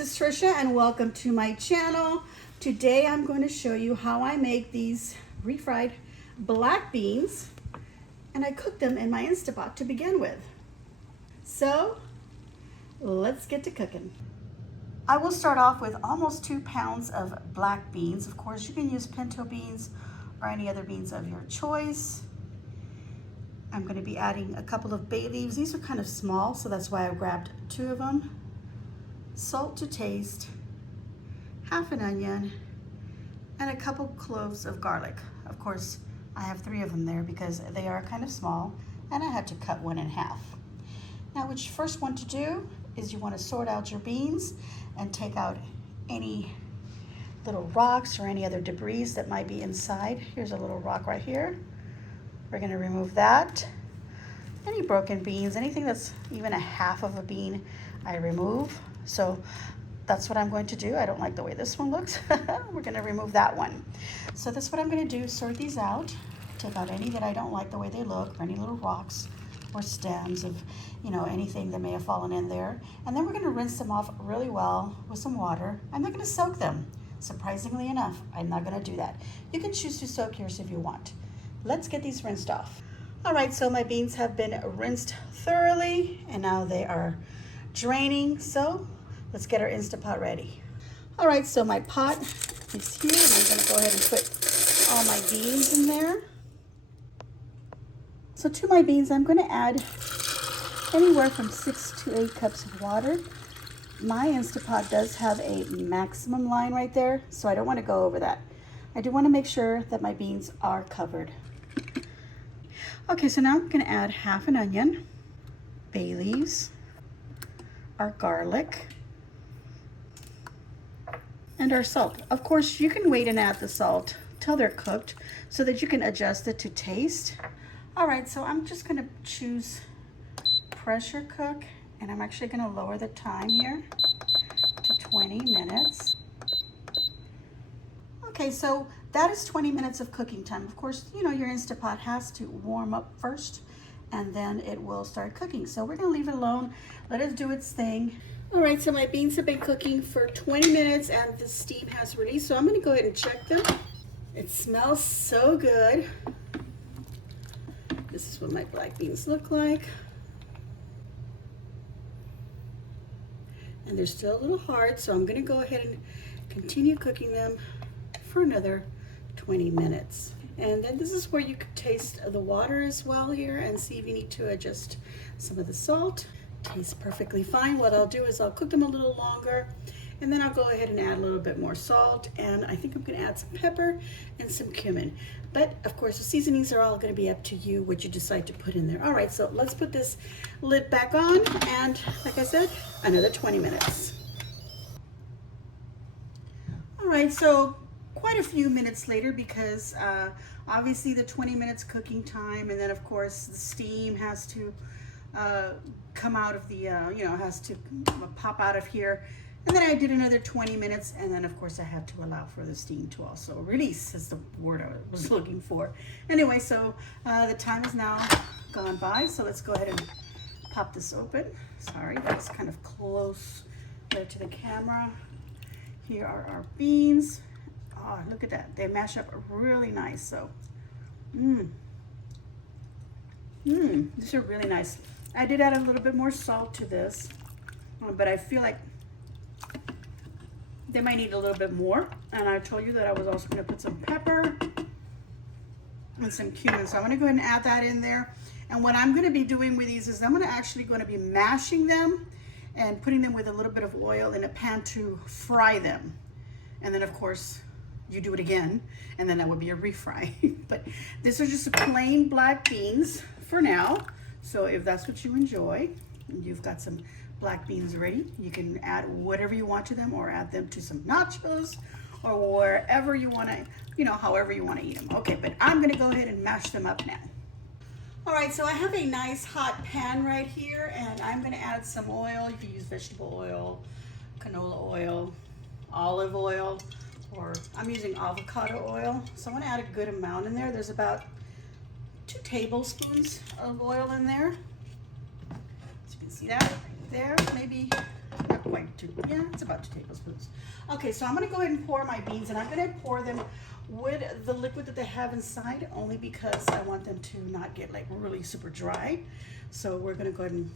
is Trisha and welcome to my channel. Today I'm going to show you how I make these refried black beans, and I cook them in my Instapot to begin with. So let's get to cooking. I will start off with almost 2 pounds of black beans. Of course, you can use pinto beans or any other beans of your choice. I'm going to be adding a couple of bay leaves. These are kind of small, so that's why I grabbed 2 of them. Salt to taste, half an onion, and a couple cloves of garlic. Of course, I have 3 of them there because they are kind of small, and I had to cut one in half. Now, what you first want to do is you want to sort out your beans and take out any little rocks or any other debris that might be inside. Here's a little rock right here. We're going to remove that. Any broken beans, anything that's even a half of a bean, I remove. So that's what I'm going to do. I don't like the way this one looks. We're going to remove that one. So that's what I'm going to do, sort these out, take out any that I don't like the way they look, or any little rocks or stems of, anything that may have fallen in there. And then we're going to rinse them off really well with some water. I'm not going to soak them. Surprisingly enough, I'm not going to do that. You can choose to soak yours if you want. Let's get these rinsed off. All right, so my beans have been rinsed thoroughly, and now they are draining. So let's get our Instapot ready. All right, so my pot is here, and I'm going to go ahead and put all my beans in there. So to my beans, I'm going to add anywhere from 6 to 8 cups of water. My Instapot does have a maximum line right there, so I don't want to go over that. I do want to make sure that my beans are covered. Okay, so now I'm going to add half an onion, bay leaves, our garlic, and our salt. Of course, you can wait and add the salt till they're cooked so that you can adjust it to taste. All right, so I'm just going to choose pressure cook, and I'm actually going to lower the time here to 20 minutes. Okay, so that is 20 minutes of cooking time. Of course, your Instapot has to warm up first, and then it will start cooking. So we're gonna leave it alone, let it do its thing. All right, so my beans have been cooking for 20 minutes and the steam has released. So I'm gonna go ahead and check them. It smells so good. This is what my black beans look like. And they're still a little hard, so I'm gonna go ahead and continue cooking them for another 20 minutes. And then this is where you could taste the water as well here and see if you need to adjust some of the salt. Tastes perfectly fine. What I'll do is I'll cook them a little longer, and then I'll go ahead and add a little bit more salt, and I think I'm going to add some pepper and some cumin. But of course, the seasonings are all going to be up to you what you decide to put in there. All right, so let's put this lid back on, and like I said, another 20 minutes. All right, so quite a few minutes later, because obviously the 20 minutes cooking time, and then of course the steam has to come out of the, has to pop out of here. And then I did another 20 minutes, and then of course I had to allow for the steam to also release, is the word I was looking for. Anyway, so the time is now gone by, so let's go ahead and pop this open. Sorry, that's kind of close there to the camera. Here are our beans. Oh, look at that. They mash up really nice. So, these are really nice. I did add a little bit more salt to this, but I feel like they might need a little bit more. And I told you that I was also going to put some pepper and some cumin. So I'm going to go ahead and add that in there. And what I'm going to be doing with these is I'm actually going to be mashing them and putting them with a little bit of oil in a pan to fry them. And then of course, you do it again, and then that would be a refry. But these are just plain black beans for now. So if that's what you enjoy, and you've got some black beans ready, you can add whatever you want to them, or add them to some nachos, or wherever you want to, however you want to eat them. Okay, but I'm gonna go ahead and mash them up now. All right, so I have a nice hot pan right here, and I'm gonna add some oil. You can use vegetable oil, canola oil, olive oil, or I'm using avocado oil. So I'm gonna add a good amount in there. There's about 2 tablespoons of oil in there. So you can see that right there, maybe not quite 2, yeah, it's about 2 tablespoons. Okay, so I'm gonna go ahead and pour my beans, and I'm gonna pour them with the liquid that they have inside, only because I want them to not get like really super dry. So we're gonna go ahead and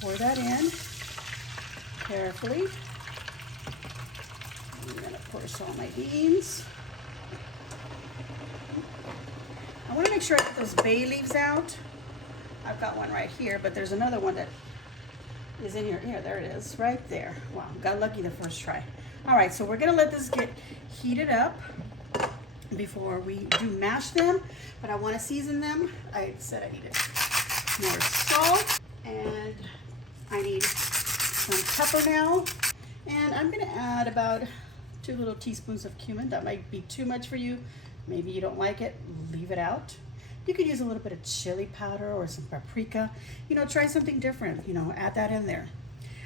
pour that in carefully. I'm gonna pour some of my beans. I wanna make sure I get those bay leaves out. I've got one right here, but there's another one that is in here. Yeah, there it is, right there. Wow, got lucky the first try. All right, so we're gonna let this get heated up before we do mash them, but I wanna season them. I said I needed more salt, and I need some pepper now. And I'm gonna add about 2 little teaspoons of cumin. That might be too much for you. Maybe you don't like it, leave it out. You could use a little bit of chili powder or some paprika. You know, try something different, you know, add that in there.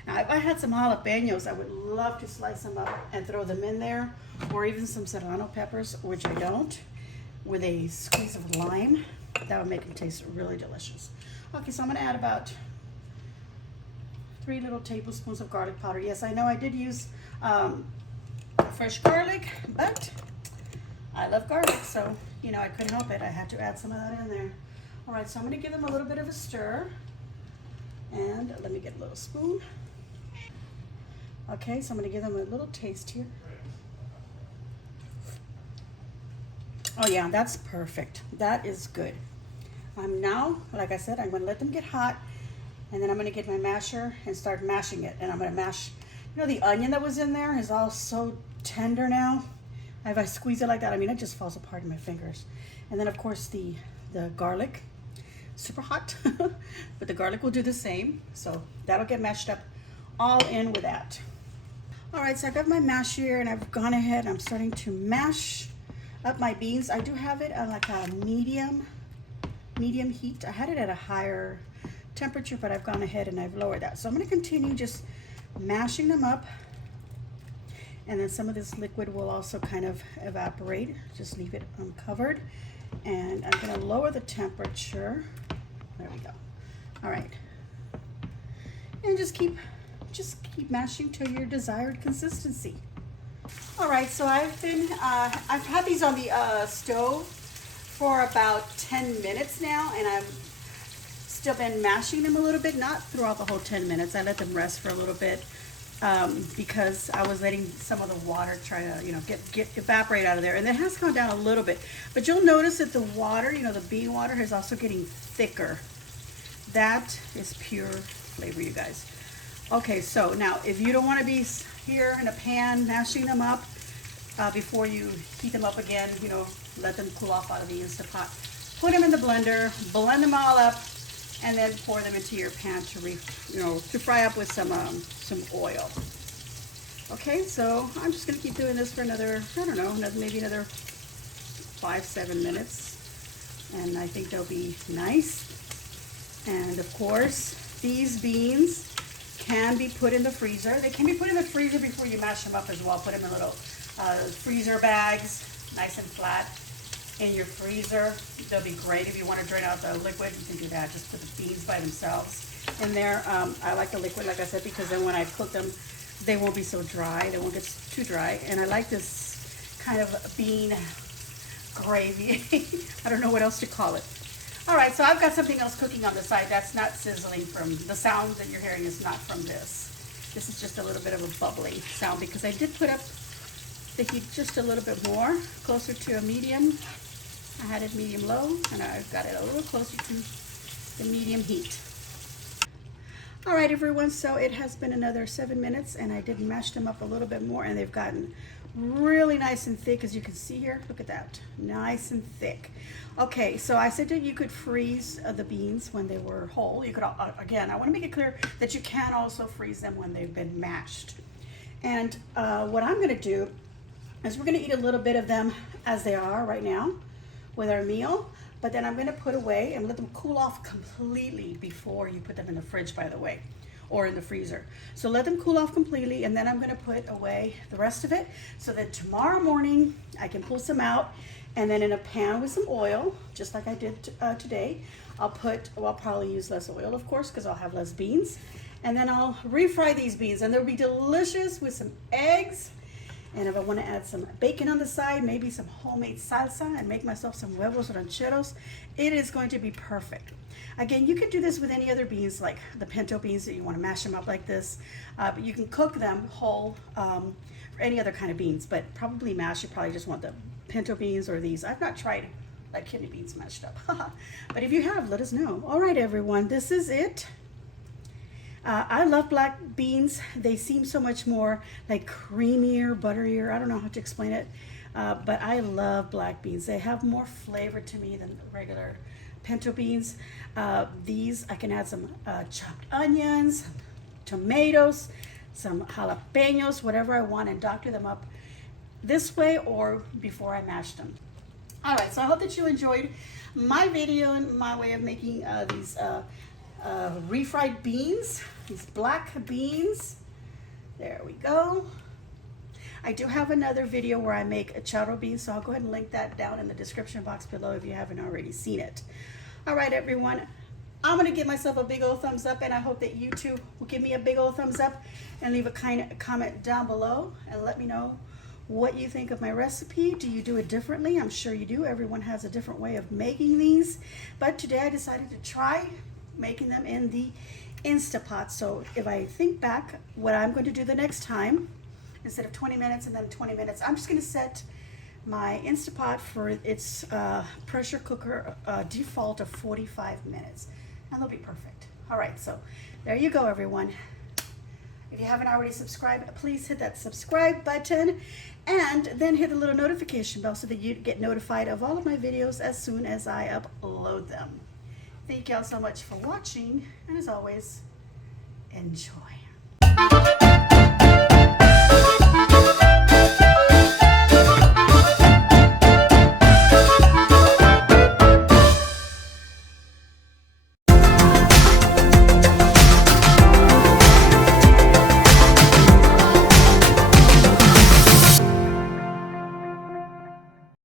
Now, if I had some jalapenos, I would love to slice them up and throw them in there, or even some serrano peppers, which I don't, with a squeeze of lime. That would make them taste really delicious. Okay, so I'm gonna add about 3 little tablespoons of garlic powder. Yes, I know I did use fresh garlic, but I love garlic, so, you know, I couldn't help it. I had to add some of that in there. All right, so I'm gonna give them a little bit of a stir. And let me get a little spoon. Okay, so I'm gonna give them a little taste here. Oh yeah, that's perfect. That is good. Now, like I said, I'm gonna let them get hot, and then I'm gonna get my masher and start mashing it. And I'm gonna mash, you know, the onion that was in there is all so tender now. If I squeeze it like that, I mean, it just falls apart in my fingers. And then of course the garlic, super hot, but the garlic will do the same. So that'll get mashed up all in with that. All right, so I got my mash here, and I've gone ahead, I'm starting to mash up my beans. I do have it on like a medium heat. I had it at a higher temperature, but I've gone ahead and I've lowered that. So I'm gonna continue just mashing them up. And then some of this liquid will also kind of evaporate. Just leave it uncovered. And I'm gonna lower the temperature. There we go. All right. And just keep mashing to your desired consistency. All right, so I've had these on the stove for about 10 minutes now, and I've still been mashing them a little bit, not throughout the whole 10 minutes. I let them rest for a little bit. Because I was letting some of the water try to, you know, get evaporate out of there, and it has gone down a little bit. But you'll notice that the water, you know, the bean water is also getting thicker. That is pure flavor, you guys. Okay, so now if you don't want to be here in a pan mashing them up before you heat them up again, you know, let them cool off out of the Insta Pot. Put them in the blender, blend them all up, and then pour them into your pan to fry up with some oil. Okay, so I'm just gonna keep doing this for another, I don't know, maybe another 5-7 minutes, and I think they'll be nice. And of course, these beans can be put in the freezer. They can be put in the freezer before you mash them up as well. Put them in little freezer bags, nice and flat, in your freezer. They'll be great. If you want to drain out the liquid, you can do that. Just put the beans by themselves in there. I like the liquid, like I said, because then when I cook them, they won't be so dry. They won't get too dry. And I like this kind of bean gravy. I don't know what else to call it. All right, so I've got something else cooking on the side. That's not sizzling from, the sound that you're hearing is not from this. This is just a little bit of a bubbly sound because I did put up the heat just a little bit more, closer to a medium. I had it medium low, and I've got it a little closer to the medium heat. All right, everyone, so it has been another 7 minutes, and I did mash them up a little bit more, and they've gotten really nice and thick, as you can see here. Look at that, nice and thick. Okay, so I said that you could freeze the beans when they were whole. You could, again, I want to make it clear that you can also freeze them when they've been mashed. And what I'm going to do is we're going to eat a little bit of them as they are right now with our meal, but then I'm going to put away and let them cool off completely before you put them in the fridge, by the way, or in the freezer. So let them cool off completely, and then I'm going to put away the rest of it so that tomorrow morning I can pull some out, and then in a pan with some oil, just like I did today, I'll probably use less oil, of course, because I'll have less beans. And then I'll refry these beans, and they'll be delicious with some eggs. And if I want to add some bacon on the side, maybe some homemade salsa, and make myself some huevos rancheros, it is going to be perfect. Again, you could do this with any other beans, like the pinto beans that you want to mash them up like this. But you can cook them whole for any other kind of beans, but probably mash. You probably just want the pinto beans or these. I've not tried like kidney beans mashed up. But if you have, let us know. All right, everyone, this is it. I love black beans. They seem so much more like creamier, butterier. I don't know how to explain it, but I love black beans. They have more flavor to me than the regular pinto beans. These, I can add some chopped onions, tomatoes, some jalapenos, whatever I want, and doctor them up this way or before I mash them. All right, so I hope that you enjoyed my video and my way of making these refried beans, these black beans. There we go. I do have another video where I make a charro beans, so I'll go ahead and link that down in the description box below if you haven't already seen it. All right, everyone, I'm gonna give myself a big old thumbs up, and I hope that you too will give me a big old thumbs up and leave a comment down below and let me know what you think of my recipe. Do you do it differently? I'm sure you do. Everyone has a different way of making these, but today I decided to try making them in the Instapot. So if I think back what I'm going to do the next time, instead of 20 minutes and then 20 minutes, I'm just going to set my Instapot for its pressure cooker default of 45 minutes, and they'll be perfect. All right, so there you go, everyone. If you haven't already subscribed, please hit that subscribe button and then hit the little notification bell so that you get notified of all of my videos as soon as I upload them. Thank y'all so much for watching, and as always, enjoy.